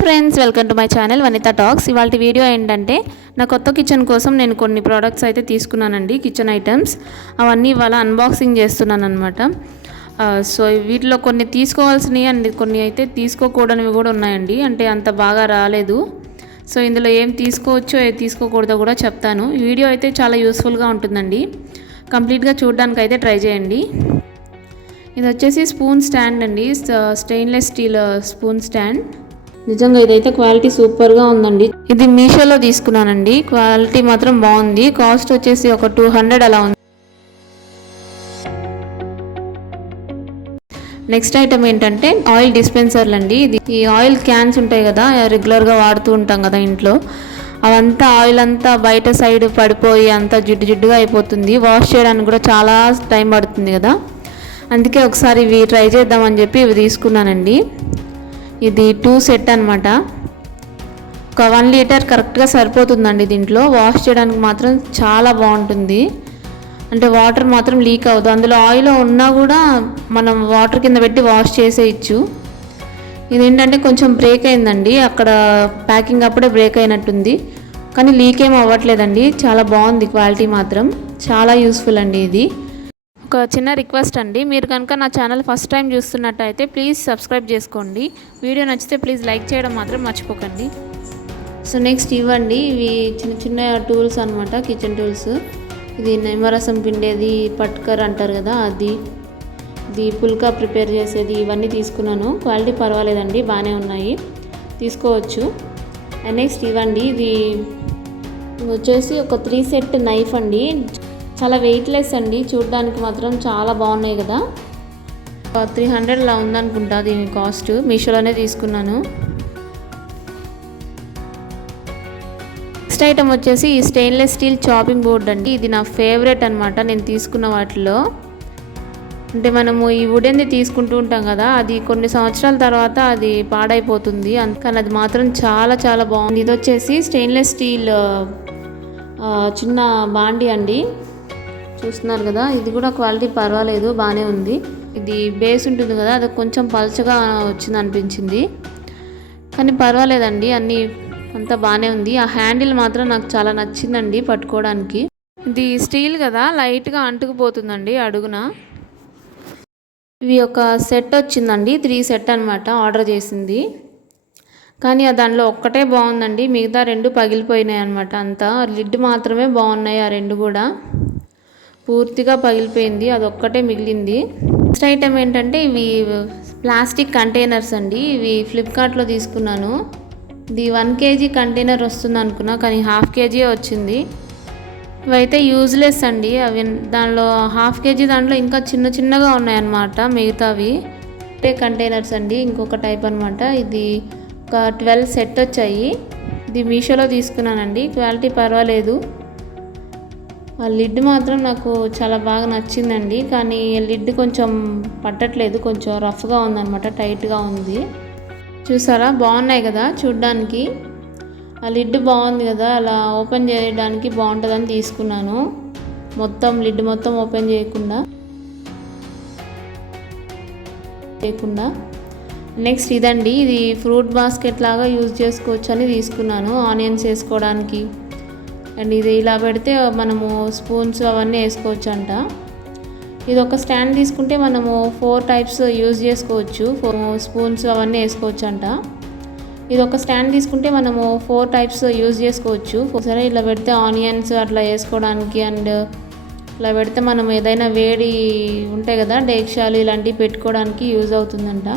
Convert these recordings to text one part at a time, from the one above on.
Friends, welcome to my channel Vanitha talks. ఇవాళ video ఏంటంటే నా కొత్త కిచెన్ కోసం నేను కొన్ని ప్రోడక్ట్స్ అయితే తీసుకున్నానండి, కిచెన్ ఐటమ్స్. అవన్నీ ఇవాళ అన్బాక్సింగ్ చేస్తున్నాను అనమాట. సో వీటిలో కొన్ని తీసుకోవాల్సినవి అండ్ కొన్ని అయితే తీసుకోకూడనివి కూడా ఉన్నాయండి. అంటే అంత బాగా రాలేదు. సో ఇందులో ఏం తీసుకోవచ్చో ఏం తీసుకోకూడదో కూడా చెప్తాను. ఈ వీడియో అయితే చాలా యూస్ఫుల్గా ఉంటుందండి. కంప్లీట్గా చూడడానికి అయితే ట్రై చేయండి. ఇది వచ్చేసి స్పూన్ స్టాండ్ అండి, స్టెయిన్లెస్ స్టీల్ స్పూన్ స్టాండ్. నిజంగా ఇదైతే క్వాలిటీ సూపర్గా ఉందండి. ఇది మీషోలో తీసుకున్నానండి. క్వాలిటీ మాత్రం బాగుంది. కాస్ట్ వచ్చేసి ఒక 200 అలా ఉంది. నెక్స్ట్ ఐటమ్ ఏంటంటే ఆయిల్ డిస్పెన్సర్లు అండి. ఈ ఆయిల్ క్యాన్స్ ఉంటాయి కదా, రెగ్యులర్గా వాడుతూ ఉంటాం కదా ఇంట్లో. అవంతా ఆయిల్ అంతా బయట సైడ్ పడిపోయి అంతా జిడ్డు జిడ్డుగా అయిపోతుంది. వాష్ చేయడానికి కూడా చాలా టైం పడుతుంది కదా. అందుకే ఒకసారి ఇవి ట్రై చేద్దామని చెప్పి ఇవి తీసుకున్నానండి. ఇది 2 సెట్ అనమాట. ఒక 1 లీటర్ కరెక్ట్గా సరిపోతుందండి. దీంట్లో వాష్ చేయడానికి మాత్రం చాలా బాగుంటుంది. అంటే వాటర్ మాత్రం లీక్ అవ్వదు. అందులో ఆయిల్ ఉన్నా కూడా మనం వాటర్ కింద పెట్టి వాష్ చేసేయచ్చు. ఇదేంటంటే కొంచెం బ్రేక్ అయిందండి, అక్కడ ప్యాకింగ్ అప్పుడే బ్రేక్ అయినట్టుంది. కానీ లీక్ ఏం అవ్వట్లేదండి. చాలా బాగుంది క్వాలిటీ మాత్రం. చాలా యూస్ఫుల్ అండి ఇది. ఒక చిన్న రిక్వెస్ట్ అండి, మీరు కనుక నా ఛానల్ ఫస్ట్ టైం చూస్తున్నట్టయితే ప్లీజ్ సబ్స్క్రైబ్ చేసుకోండి. వీడియో నచ్చితే ప్లీజ్ లైక్ చేయడం మాత్రం మర్చిపోకండి. సో నెక్స్ట్ ఇవ్వండి, ఇవి చిన్న చిన్న టూల్స్ అనమాట, కిచెన్ టూల్స్. ఇది నిమ్మరసం పిండేది, పట్కర్ అంటారు కదా అది, ఇది పుల్కా ప్రిపేర్ చేసేది. ఇవన్నీ తీసుకున్నాను. క్వాలిటీ పర్వాలేదండి, బాగానే ఉన్నాయి, తీసుకోవచ్చు. అండ్ నెక్స్ట్ ఇవ్వండి, ఇది వచ్చేసి ఒక 3 సెట్ నైఫ్ అండి. చాలా వెయిట్లెస్ అండి, చూడడానికి మాత్రం చాలా బాగున్నాయి కదా. 300 అలా ఉందనుకుంటా దీని కాస్ట్. మీషోలోనే తీసుకున్నాను. నెక్స్ట్ ఐటమ్ వచ్చేసి ఈ స్టెయిన్లెస్ స్టీల్ చాపింగ్ బోర్డ్ అండి. ఇది నా ఫేవరెట్ అనమాట నేను తీసుకున్న వాటిలో. అంటే మనము ఈ వుడెన్ది తీసుకుంటూ ఉంటాం కదా, అది కొన్ని సంవత్సరాల తర్వాత అది పాడైపోతుంది. అందుకని అది మాత్రం చాలా చాలా బాగుంది. ఇది వచ్చేసి స్టెయిన్లెస్ స్టీల్ చిన్న బాండి అండి, చూస్తున్నారు కదా. ఇది కూడా క్వాలిటీ పర్వాలేదు, బాగానే ఉంది. ఇది బేస్ ఉంటుంది కదా, అది కొంచెం పల్చగా వచ్చింది అనిపించింది, కానీ పర్వాలేదండి, అన్నీ అంతా బాగానే ఉంది. ఆ హ్యాండిల్ మాత్రం నాకు చాలా నచ్చిందండి పట్టుకోవడానికి. ఇది స్టీల్ కదా, లైట్గా అంటుకుపోతుందండి అడుగున. ఇవి ఒక సెట్ వచ్చిందండి, 3 సెట్ అనమాట ఆర్డర్ చేసింది. కానీ దానిలో ఒక్కటే బాగుందండి, మిగతా 2 పగిలిపోయినాయి అనమాట. అంతా లిడ్ మాత్రమే బాగున్నాయి, ఆ 2 కూడా పూర్తిగా పగిలిపోయింది, అదొక్కటే మిగిలింది. నెక్స్ట్ ఐటమ్ ఏంటంటే ఇవి ప్లాస్టిక్ కంటైనర్స్ అండి. ఇవి ఫ్లిప్కార్ట్లో తీసుకున్నాను. ఇది 1 kg కంటైనర్ వస్తుంది అనుకున్నా, కానీ 1/2 kg వచ్చింది. ఇవైతే యూజ్లెస్ అండి. అవి దానిలో 1/2 kg దాంట్లో ఇంకా చిన్న చిన్నగా ఉన్నాయన్నమాట మిగతావి. కంటైనర్స్ అండి, ఇంకొక టైప్ అనమాట. ఇది ఒక 12 సెట్ వచ్చాయి. ఇది మీషోలో తీసుకున్నానండి. క్వాలిటీ పర్వాలేదు. ఆ లిడ్ మాత్రం నాకు చాలా బాగా నచ్చిందండి, కానీ లిడ్ కొంచెం పట్టట్లేదు, కొంచెం రఫ్గా ఉందన్నమాట, టైట్గా ఉంది. చూసారా, బాగున్నాయి కదా చూడ్డానికి. ఆ లిడ్ బాగుంది కదా, అలా ఓపెన్ చేయడానికి బాగుంటుందని తీసుకున్నాను. లిడ్ మొత్తం ఓపెన్ చేయకుండా. నెక్స్ట్ ఇదండి, ఇది ఫ్రూట్ బాస్కెట్ లాగా యూజ్ చేసుకోవచ్చు అని తీసుకున్నాను, ఆనియన్స్ వేసుకోవడానికి. అండ్ ఇది ఇలా పెడితే మనము స్పూన్స్ అవన్నీ వేసుకోవచ్చు అంట. ఇది ఒక స్టాండ్ తీసుకుంటే మనము 4 టైప్స్ యూజ్ చేసుకోవచ్చు, 4 స్పూన్స్ అవన్నీ వేసుకోవచ్చు అంట. ఇది ఒక స్టాండ్ తీసుకుంటే మనము 4 టైప్స్ యూజ్ చేసుకోవచ్చు. సరే, ఇలా పెడితే ఆనియన్స్ అట్లా వేసుకోవడానికి, అండ్ ఇలా పెడితే మనం ఏదైనా వేడి ఉంటాయి కదా డేక్షాలు ఇలాంటివి పెట్టుకోవడానికి యూజ్ అవుతుందంట.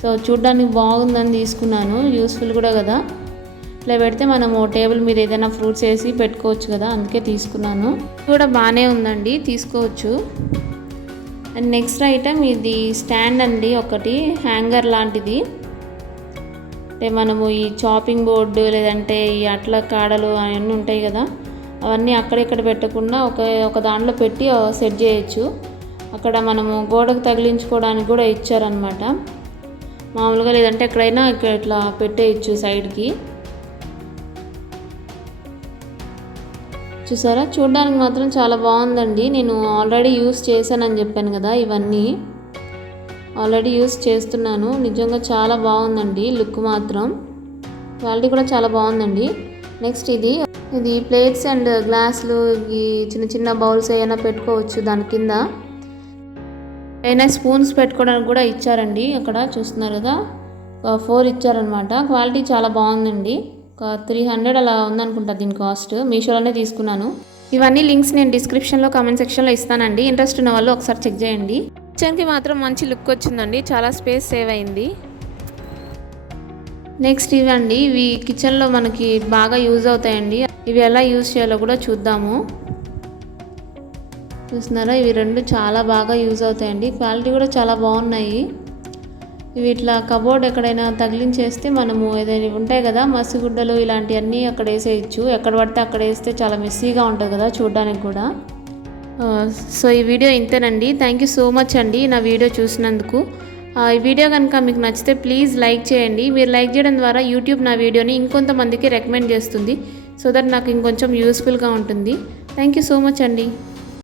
సో చూడ్డానికి బాగుందని తీసుకున్నాను, యూస్ఫుల్ కూడా కదా. ఇలా పెడితే మనము టేబుల్ మీద ఏదైనా ఫ్రూట్స్ వేసి పెట్టుకోవచ్చు కదా, అందుకే తీసుకున్నాను. కూడా బాగానే ఉందండి, తీసుకోవచ్చు. అండ్ నెక్స్ట్ ఐటమ్ ఇది స్టాండ్ అండి, ఒకటి హ్యాంగర్ లాంటిది. అంటే మనము ఈ చాపింగ్ బోర్డు లేదంటే ఈ అట్ల కాడలు అవన్నీ ఉంటాయి కదా, అవన్నీ అక్కడెక్కడ పెట్టకుండా ఒక దాంట్లో పెట్టి సెట్ చేయొచ్చు. అక్కడ మనము గోడకు తగిలించుకోవడానికి కూడా ఇచ్చారనమాట మామూలుగా, లేదంటే ఎక్కడైనా ఇట్లా పెట్టేయచ్చు సైడ్కి. చూసారా, చూడడానికి మాత్రం చాలా బాగుందండి. నేను ఆల్రెడీ యూస్ చేశానని చెప్పాను కదా, ఇవన్నీ ఆల్రెడీ యూస్ చేస్తున్నాను. నిజంగా చాలా బాగుందండి లుక్ మాత్రం. క్వాలిటీ కూడా చాలా బాగుందండి. నెక్స్ట్ ఇది ప్లేట్స్ అండ్ గ్లాసులు, ఈ చిన్న చిన్న బౌల్స్ ఏమైనా పెట్టుకోవచ్చు దాని కింద. ఏమైనా స్పూన్స్ పెట్టుకోవడానికి కూడా ఇచ్చారండి. అక్కడ చూస్తున్నారు కదా, 4 ఇచ్చారనమాట. క్వాలిటీ చాలా బాగుందండి. ఒక 300 అలా ఉందనుకుంటా దీని కాస్ట్. మీషోలోనే తీసుకున్నాను. ఇవన్నీ లింక్స్ నేను డిస్క్రిప్షన్లో కామెంట్ సెక్షన్లో ఇస్తానండి. ఇంట్రెస్ట్ ఉన్న వాళ్ళు ఒకసారి చెక్ చేయండి. కిచెన్కి మాత్రం మంచి లుక్ వచ్చిందండి, చాలా స్పేస్ సేవ్ అయింది. నెక్స్ట్ ఇవండి, ఇవి కిచెన్లో మనకి బాగా యూజ్ అవుతాయండి. ఇవి ఎలా యూజ్ చేయాలో కూడా చూద్దాము. చూస్తున్నారా, ఇవి 2 చాలా బాగా యూజ్ అవుతాయండి. క్వాలిటీ కూడా చాలా బాగున్నాయి. ఇవి ఇట్లా కబోర్డ్ ఎక్కడైనా తగిలించేస్తే మనము ఏదైనా ఉంటాయి కదా మసిగుడ్డలు, ఇలాంటివన్నీ అక్కడ వేసేయచ్చు. ఎక్కడ పడితే అక్కడ వేస్తే చాలా మెస్సీగా ఉంటుంది కదా చూడడానికి కూడా. సో ఈ వీడియో ఇంతేనండి. థ్యాంక్ యూ సో మచ్ అండి నా వీడియో చూసినందుకు. ఈ వీడియో కనుక మీకు నచ్చితే ప్లీజ్ లైక్ చేయండి. మీరు లైక్ చేయడం ద్వారా యూట్యూబ్ నా వీడియోని ఇంకొంతమందికి రికమెండ్ చేస్తుంది. సో దట్ నాకు ఇంకొంచెం యూస్ఫుల్గా ఉంటుంది. థ్యాంక్ యూ సో మచ్ అండి.